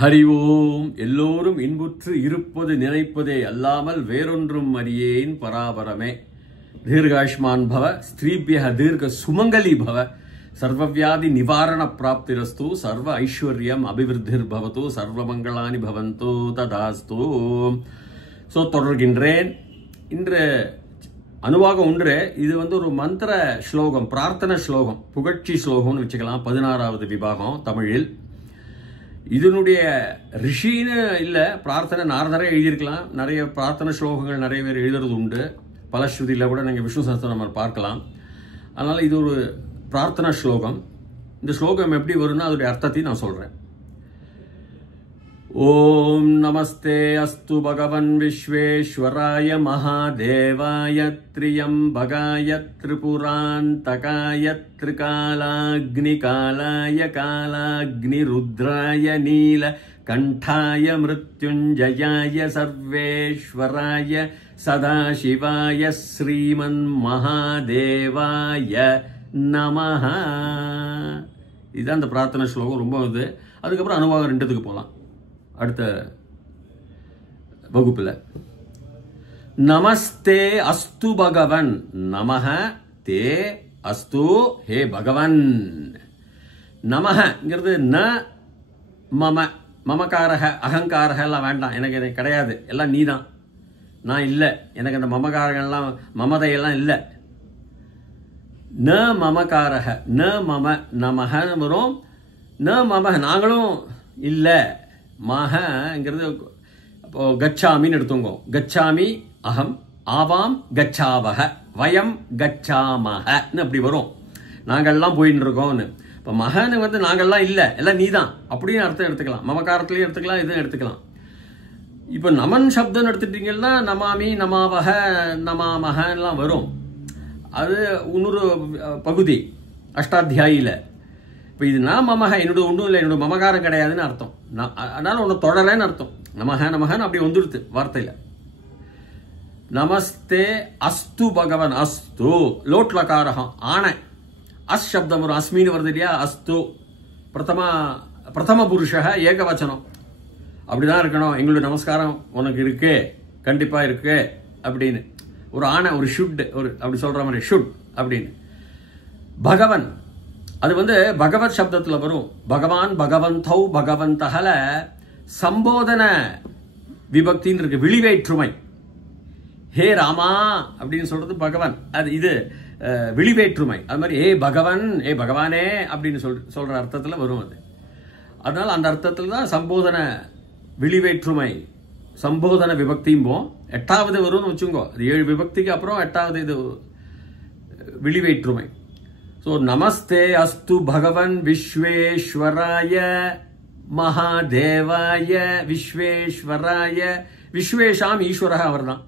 ஹரி ஓம். எல்லோரும் இன்புற்று இருப்பது நினைப்பதே அல்லாமல் வேறொன்றும் அறியேன் பராபரமே. தீர்காயுஷ்மான் பவ, ஸ்திரீபிய தீர்க்க சுமங்கலி பவ, சர்வவியாதி நிவாரண பிராப்திரஸ்து, சர்வ ஐஸ்வர்யம் அபிவிருத்திர் பவத்து, சர்வமங்களானி பவந்து ததாஸ்து. தொடர்கின்றேன். இன்று அனுவாகம் ஒன்று. இது ஒரு மந்திர ஸ்லோகம், பிரார்த்தனை ஸ்லோகம், புகழ்ச்சி ஸ்லோகம்னு வச்சுக்கலாம். 16வது விபாகம் தமிழில். இதனுடைய ரிஷின்னு இல்லை, பிரார்த்தனை நாரதரே எழுதியிருக்கலாம். நிறைய பிரார்த்தனை ஸ்லோகங்கள் நிறைய பேர் எழுதுறது உண்டு. பலஸ்ருதியில் கூட நீங்கள் விஷ்ணு சஹஸ்ரநாமம் பார்க்கலாம். அதனால் இது ஒரு பிரார்த்தனை ஸ்லோகம். இந்த ஸ்லோகம் எப்படி வரும்னா அதோடைய அர்த்தத்தையும் நான் சொல்கிறேன். ஓம் நமஸ்தே அஸ்து பகவன் விஸ்வேஸ்வராய மகாதேவாய த்ரியம்பகாய திரிபுராந்தகாய த்ரிகாலாக்னிகாலாய காலாக்னிருத்ராய நீல கண்டாய மிருத்யுஞ்சயாய சர்வேஸ்வராய சதாசிவாய ஸ்ரீமன் மகாதேவாய நமஹ. இதுதான் அந்த பிரார்த்தனை ஸ்லோகம். ரொம்ப இது. அதுக்கப்புறம் அனுவாகம் 2க்கு போகலாம் அடுத்த வகுப்புல. நமஸ்தே அஸ்து பகவன். நமஹ தே அஸ்து, ஹே பகவன். நமஹங்கிறது ந மம, மமகாரக அகங்காரக எல்லாம் வேண்டாம். எனக்கு கிடையாது, எல்லாம் நீதான், நான் இல்லை. எனக்கு அந்த மமகாரகெல்லாம் மமதையெல்லாம் இல்லை. ந மமகாரக, ந மம. நமஹ வரும். ந மம, நாங்களும் இல்லை. மஹங்கிறது இப்போ கச்சாமின்னு எடுத்துங்க. கச்சாமி அகம், ஆவாம் கச்சாவக, வயம் கச்சாமஹன்னு அப்படி வரும். நாங்கள்லாம் போயின்னு இருக்கோம்னு. இப்போ மகன்னு நாங்கள்லாம் இல்லை, எல்லாம் நீதான் அப்படின்னு அர்த்தம் எடுத்துக்கலாம். மமகாரத்துலேயும் எடுத்துக்கலாம், இதுவும் எடுத்துக்கலாம். இப்போ நமன் சப்தம் எடுத்துட்டீங்கன்னா நமாமி, நமாவக, நமாமஹலாம் வரும். அது இன்னொரு பகுதி அஷ்டாத்தியாயில. இப்போ இது நான் மமக, என்னோட ஒன்றும் இல்லை, என்னோட மமகாரம் கிடையாதுன்னு அர்த்தம். அதனால ஒன்று தொடரேன்னு அர்த்தம். நமக நமகன்னு அப்படி வந்துடுது வார்த்தையில். நமஸ்தே அஸ்து பகவன். அஸ்து லோட்லகாரகம் ஆணை. அஸ் சப்தம் வரும், அஸ்மின்னு வருது இல்லையா. அஸ்து பிரதம புருஷ ஏகவச்சனம். அப்படிதான் இருக்கணும். எங்களுடைய நமஸ்காரம் உனக்கு இருக்கு, கண்டிப்பா இருக்கு அப்படின்னு ஒரு ஆணை, ஒரு ஷுட், ஒரு அப்படி சொல்ற மாதிரி ஷுட் அப்படின்னு. பகவன் அது பகவத் சப்தத்துல வரும். பகவான், பகவந்தௌ, பகவந்தகல சம்போதன விபக்தின்னு இருக்கு, விழிவேற்றுமை. ஹே ராமா அப்படின்னு சொல்றது பகவான். அது இது விழிவேற்றுமை. அது மாதிரி ஏ பகவன், ஏ பகவானே அப்படின்னு சொல்ற அர்த்தத்துல வரும் அது. அதனால அந்த அர்த்தத்துல தான் சம்போதன விழிவேற்றுமை, சம்போதன விபக்தியும் 8வது வரும்னு வச்சுங்கோ. அது 7 விபக்திக்கு அப்புறம் 8வது இது விழிவேற்றுமை. நமஸ்தே அஸ்து பகவன் விஸ்வேஸ்வராய மகாதேவாய. விஸ்வேஸ்வராய, விஸ்வேஷாம் ஈஸ்வரக அவர் தான்.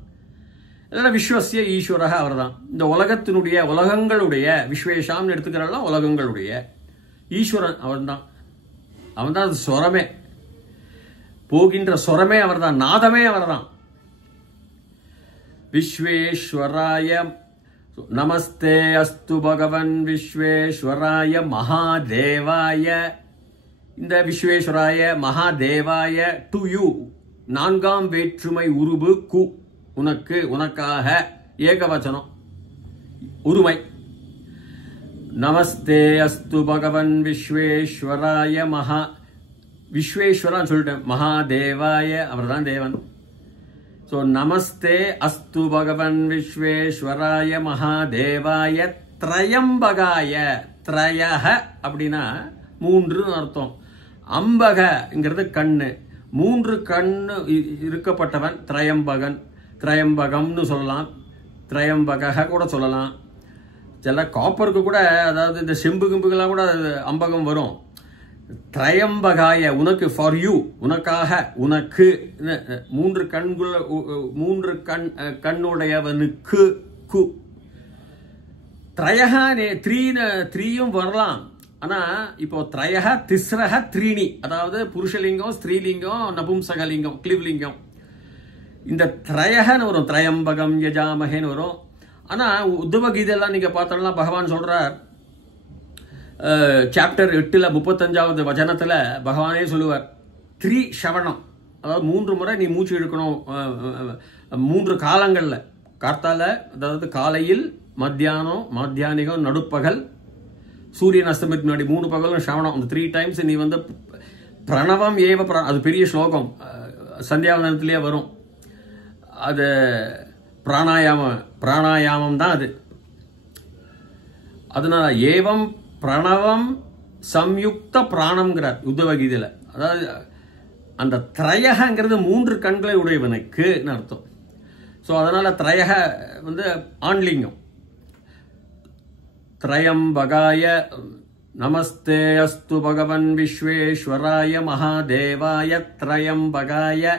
இல்லைன்னா விஸ்வசிய ஈஸ்வரக அவர் தான். இந்த உலகத்தினுடைய, உலகங்களுடைய, விஸ்வேஷாம் எடுத்துக்கிறலாம் உலகங்களுடைய ஈஸ்வரன் அவன் தான். அவன் தான் அது சொரமே, போகின்ற சொரமே அவர் தான், நாதமே அவர் தான். விஸ்வேஸ்வராய நமஸ்தே அஸ்து பகவன் விஸ்வேஸ்வராய மகாதேவாய. இந்த விஸ்வேஸ்வராய மகாதேவாய டு யூ, 4ஆம் வேற்றுமை உருபு கு, உனக்கு, உனக்காக, ஏகவச்சனம் உருமை. நமஸ்தே அஸ்து பகவன் விஸ்வேஸ்வராய மகா, விஸ்வேஸ்வரான்னு சொல்லிட்டேன், மகாதேவாய அவர் தான் தேவன். நமஸ்தே அஸ்து பகவன் விஸ்வேஸ்வராய மகாதேவாய த்ரயம்பகாய. த்ரயஹ அப்படின்னா 3 அர்த்தம். அம்பகங்கிறது கண்ணு, 3 கண்ணு இருக்கப்பட்டவன் திரையம்பகன். திரையம்பகம்னு சொல்லலாம், திரையம்பக கூட சொல்லலாம். சில காப்பருக்கு கூட, அதாவது இந்த செம்பு கிம்புக்கெல்லாம் கூட அம்பகம் வரும். திரையம்பகாய, உனக்கு, ஃபார் யூ, உனக்காக, உனக்கு. 3 கண்குள்ள, 3 கண்ணுடையவனுக்கு கு. திரயஹ 3யும் வரலாம். ஆனா இப்போ திரயஹ திஸ்ரஹ த்ரீணி, அதாவது புருஷலிங்கம், ஸ்திரீலிங்கம், நபும்சகலிங்கம், கிளிவ்லிங்கம். இந்த திரயஹன்னு வரும், திரையம்பகம் யஜாமஹேன்னு வரும். ஆனா உத்தவ கீதையெல்லாம் நீங்க பார்த்தோம்னா பகவான் சொல்றார், சாப்டர் 8 35வது வசனத்துல பகவானே சொல்லுவார், 3 ஷவணம், அதாவது 3 முறை நீ மூச்சு எடுக்கணும். 3 காலங்களில், கார்த்தால, அதாவது காலையில், மத்தியானிகம், நடுப்பகல், சூரியன் அஸ்தமத்துக்கு முன்னாடி 3 பகலும் ஷவணம். அந்த 3 டைம்ஸ் நீ வந்து பிரணவம் ஏவ அது பெரிய ஸ்லோகம், சந்தியாவந்தனத்திலேயே வரும். அது பிராணாயாமம் தான் அது. அதனால ஏவம் பிரணவம் சம்யுக்த பிராணம்ங்கிறார் யுத்தவ கீதையில. அதாவது அந்த திரயகங்கிறது 3 கண்களை உடையவனுக்கு அர்த்தம். ஸோ அதனால திரயக வந்து ஆண்லிங்கம். திரயம்பகாய நமஸ்தே அஸ்து பகவன் விஸ்வேஸ்வராய மகாதேவாய திரயம்பகாய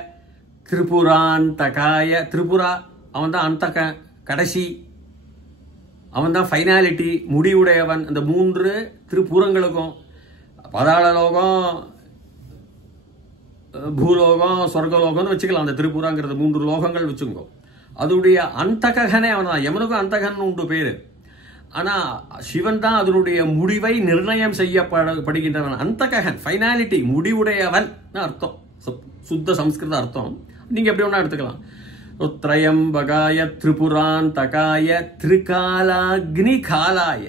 திரிபுராந்தகாய. திரிபுரா அவன் தான் அந்தக, கடைசி, அவன் தான் ஃபைனாலிட்டி, முடிவுடையவன். அந்த 3 திரிபுரங்களுக்கும், பாதாள லோகம், பூலோகம், சொர்க்கலோகம்னு வச்சுக்கலாம். அந்த திரிபுராங்கிறது 3 லோகங்கள் வச்சுக்கோ. அதனுடைய அந்தகனே அவன் தான். யமனுக்கும் அந்தகன் உண்டு பேரு. ஆனா சிவன் தான் அதனுடைய முடிவை நிர்ணயம் செய்யப்படுகின்றவன். அந்தகன் ஃபைனாலிட்டி, முடிவுடையவன் அர்த்தம், சுத்த சம்ஸ்கிருத அர்த்தம். நீங்க எப்படி ஒண்ணா எடுத்துக்கலாம். திரயம்பகாய திரிபுராந்தகாய திரிகாலாக்னி காலாய.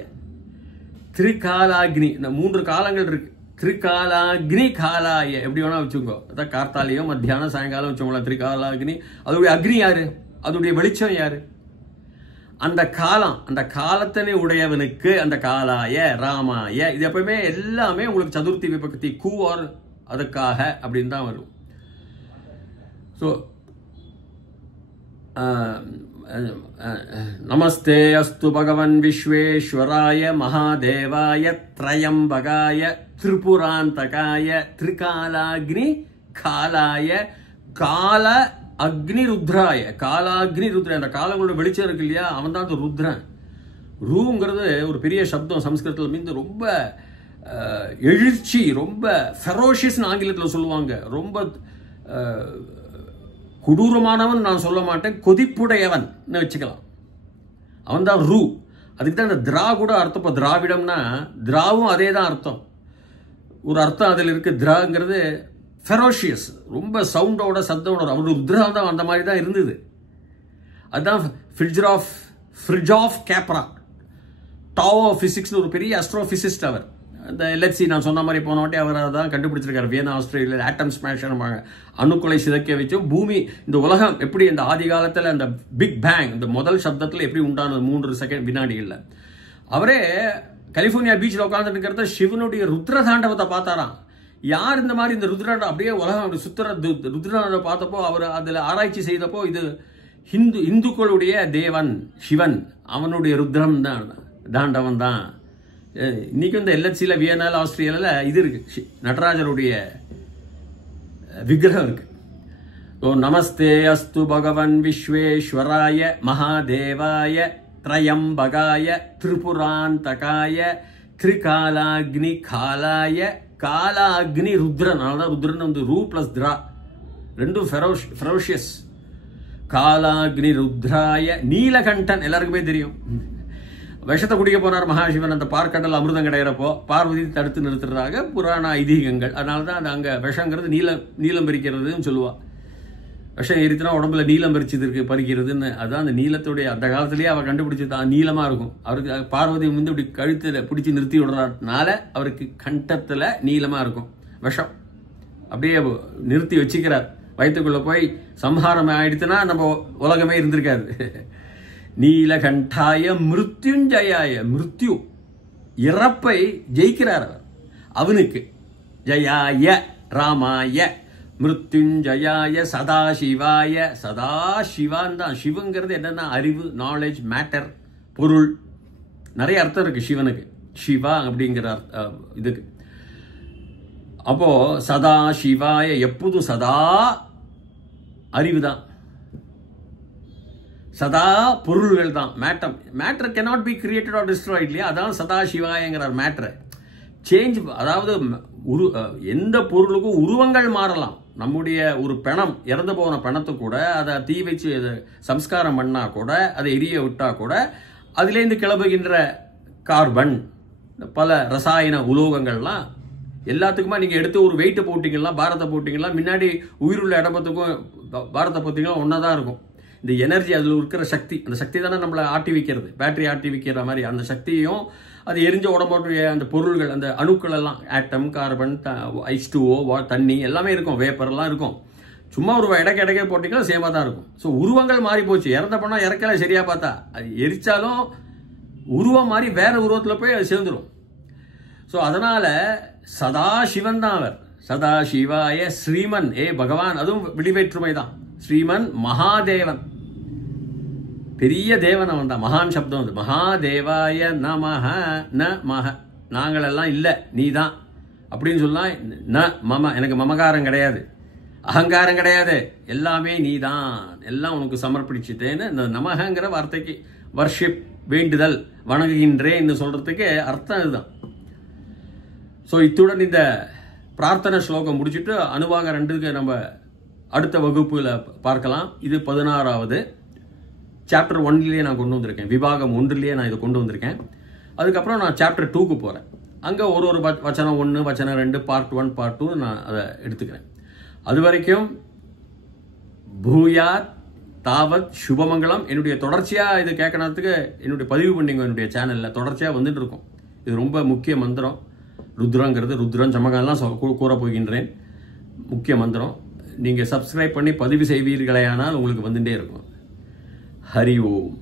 திரிகாலாக்னி, இந்த 3 காலங்கள் இருக்கு. திரிகாலாக்னி காலாய எப்படி வேணா வச்சுக்கோ. அதான் கார்த்தாலையும் மத்தியானம் சாயங்காலம் வச்சுக்கோங்களேன். திரிகாலாக்னி, அதோடைய அக்னி யாரு, அதோடைய வெளிச்சம் யாரு? அந்த காலம், அந்த காலத்தினை உடையவனுக்கு அந்த காலாய ராமாய. இது எப்பவுமே எல்லாமே உங்களுக்கு சதுர்த்தி விபக்தி கூவார் அதுக்காக அப்படின்னு தான் வரும். ஸோ நமஸ்தே அஸ்து பகவன் விஸ்வேஸ்வராய மகாதேவாய திரயம்பகாய திரிபுராந்தகாய திரிகாலாக்னி காலாய கால அக்னி ருத்ராய. காலாக்னி ருத்ராய, அந்த காலங்களோட வெளிச்சம் இருக்கு இல்லையா, அவன் தான் அந்த ருத்ரன். ரூங்கிறது ஒரு பெரிய சப்தம் சம்ஸ்கிருதத்தில் மீது. ரொம்ப எழுச்சி, ரொம்ப ஃபெரோஷியஸ்னு ஆங்கிலத்தில் சொல்லுவாங்க. ரொம்ப கொடூரமானவன் நான் சொல்ல மாட்டேன், கொதிப்புடையவன் வச்சுக்கலாம். அவன் தான் ரூ. அதுக்கு தான் இந்த திரா கூட அர்த்தம். இப்போ திராவிடம்னா திராவும் அதே தான் அர்த்தம். ஒரு அர்த்தம் அதில் இருக்கு. திராங்கிறது ஃபெரோஷியஸ், ரொம்ப சவுண்டோட சத்தோட. அவரு ருத்ரா தான் அந்த மாதிரி தான் இருந்தது. அதுதான் ஃப்ரிட்ஜ் ஆஃப் கேப்ரா, டாவோ பிசிக்ஸ்னு ஒரு பெரிய அஸ்ட்ரோபிசிஸ்ட் அவர். இந்த LHC நான் சொன்ன மாதிரி போன வாட்டி அவர் தான் கண்டுபிடிச்சிருக்காரு. Vienna, Australia. ஆட்டம் ஸ்மாஷர், அணுக்களை சிதைக்க வச்சு பூமி, இந்த உலகம் எப்படி இந்த ஆதி காலத்தில் அந்த பிக் பேங், இந்த முதல் சப்தத்தில் எப்படி உண்டானது 3 வினாடிகளில். அவரே கலிபோர்னியா பீச்சில் உட்காந்துட்டு இருக்கிறத சிவனுடைய ருத்ர தாண்டவத்தை பார்த்தாராம். யார் இந்த மாதிரி இந்த ருத்ராண்டம் அப்படியே உலகம் அப்படி சுத்துற ருத்ராண்ட பார்த்தப்போ அவர் அதில் ஆராய்ச்சி செய்தப்போ இது இந்துக்களுடைய தேவன் சிவன், அவனுடைய ருத்ரம் தான் தாண்டவன் தான். இன்னைக்கு இந்த LHCல வியன்னால ஆஸ்திரேலியால இது இருக்கு, நடராஜருடைய விக்கிரகம் இருக்கு. நமஸ்தே அஸ்து பகவன் விஸ்வேஸ்வராய மகாதேவாய திரயம்பகாய திரிபுராந்தகாய திரிகாலாக்னி காலாய காலாக்னி ருத்ரன். அதனால ருத்ரன் வந்து ரூ பிளஸ் திரா, ரெண்டும் ஃபெரோஷியஸ். காலாக்னி ருத்ராய நீலகண்டன் எல்லாருக்குமே தெரியும். விஷத்தை குடிக்க போனார் மகாசிவன் அந்த பார்க்கடல் அமிர்தம் கிடையிறப்போ, பார்வதி தடுத்து நிறுத்துறாங்க புராண ஐதீகங்கள். அதனால தான் அது அங்கே விஷங்கிறது நீலம் பறிக்கிறதுன்னு சொல்லுவா. விஷம் ஏறித்துனா உடம்புல நீலம் பறிக்கிறதுன்னு. அதுதான் அந்த நீலத்துடைய, அந்த காலத்திலேயே அவள் கண்டுபிடிச்சி தான் நீளமாக இருக்கும். அவருக்கு பார்வதி வந்து இப்படி கழுத்தில் பிடிச்சி நிறுத்தி விடுறதுனால அவருக்கு கண்டத்தில் நீளமாக இருக்கும் விஷம். அப்படியே நிறுத்தி வச்சுக்கிறார். வயிற்றுக்குள்ளே போய் சம்ஹாரம் ஆயிடுச்சுன்னா நம்ம உலகமே இருந்திருக்காது. நீலகண்டாய மிருத்யுஞ்சயாய, மிருத்யு இறப்பை ஜெயிக்கிறார் அவர். அவனுக்கு ஜயாய ராமாய மிருத்யுஞ்சயாய சதாசிவாய. சதாசிவான் தான். சிவங்கிறது என்னன்னா அறிவு, நாலேஜ், மேட்டர், பொருள். நிறைய அர்த்தம் இருக்கு சிவனுக்கு, சிவா அப்படிங்கிற இதுக்கு. அப்போ சதா சிவாய, எப்போதும் சதா அறிவு தான், சதா பொருள்கள் தான். Matter cannot be created or destroyed இல்லையா. அதான் சதா சிவாயங்கிறார். மேட்டர் சேஞ்ச், அதாவது எந்த பொருளுக்கும் உருவங்கள் மாறலாம். நம்முடைய ஒரு பிணம், இறந்து போன பிணத்தை கூட அதை தீ வச்சு சம்ஸ்காரம் பண்ணா கூட, அதை எரிய விட்டா கூட அதுலேருந்து கிளம்புகின்ற கார்பன், பல ரசாயன உலோகங்கள்லாம் எல்லாத்துக்குமா நீங்கள் எடுத்து ஒரு வெயிட்டை போட்டிங்கன்னா பாரத்தை போட்டிங்கன்னா முன்னாடி உயிருள்ள இடப்பத்துக்கும் பாரத்தை பார்த்தீங்கன்னா ஒன்றா தான் இருக்கும். இந்த எனர்ஜி அதில் இருக்கிற சக்தி, அந்த சக்தி தானே நம்மளை ஆட்டி வைக்கிறது, பேட்டரி ஆட்டி வைக்கிற மாதிரி அந்த சக்தியும் அது எரிஞ்ச உடம்புடைய அந்த பொருள்கள், அந்த அணுக்கள் எல்லாம், ஆட்டம், கார்பன், H2O, தண்ணி எல்லாமே இருக்கும், வேப்பர்லாம் இருக்கும். சும்மா ஒரு இடக்க போட்டிங்கன்னா சேமாக தான் இருக்கும். ஸோ உருவங்கள் மாறி போச்சு. இறந்த பண்ணால் இறக்கலை சரியா பார்த்தா, அது எரிச்சாலும் உருவம் மாறி வேற உருவத்தில் போய் அது சேர்ந்துடும். ஸோ அதனால சதா சிவன் தான் அவர். சதா சிவாய ஸ்ரீமன், பகவான், அதுவும் விடிவேற்றுமை தான். ஸ்ரீமன் மகாதேவன், பெரிய தேவன் அவன் தான். மகான் சப்தம் அது. மகாதேவாய நமஹ நமஹ. நாங்கள் எல்லாம் இல்லை, நீ தான் அப்படின்னு சொல்லலாம். ந மம, எனக்கு மமகாரம் கிடையாது, அகங்காரம் கிடையாது, எல்லாமே நீ தான், எல்லாம் உனக்கு சமர்ப்பிச்சுட்டேன்னு இந்த நமகங்கிற வார்த்தைக்கு வர்ஷிப், வேண்டுதல், வணங்குகின்றேன்னு சொல்றதுக்கு அர்த்தம் இதுதான். ஸோ இத்துடன் இந்த பிரார்த்தனை ஸ்லோகம் முடிச்சுட்டு அனுவாக 2க்கு நம்ம அடுத்த வகுப்புல பார்க்கலாம். இது 16வது சாப்டர் 1லேயே நான் கொண்டு வந்திருக்கேன், விபாகம் 1லேயே நான் இதை கொண்டு வந்திருக்கேன். அதுக்கப்புறம் நான் சாப்டர் 2க்கு போகிறேன். அங்கே ஒரு வச்சனம் 1, வச்சனம் 2, பார்ட் 1, பார்ட் 2 நான் அதை எடுத்துக்கிறேன். அது வரைக்கும் பூயாத் தாவத் சுபமங்கலம். என்னுடைய தொடர்ச்சியாக இது கேட்கறதுக்கு என்னுடைய பதிவு பண்ணிங்க, என்னுடைய சேனலில் தொடர்ச்சியாக வந்துட்டு இருக்கும். இது ரொம்ப முக்கிய மந்திரம். ருத்ரங்கிறது, ருத்ரன் சமகம்லாம் கூற போகின்றேன், முக்கிய மந்திரம். நீங்கள் சப்ஸ்கிரைப் பண்ணி பதிவு செய்வீர்களேயானால் உங்களுக்கு வந்துட்டே இருக்கும். ஹரி ஓம்.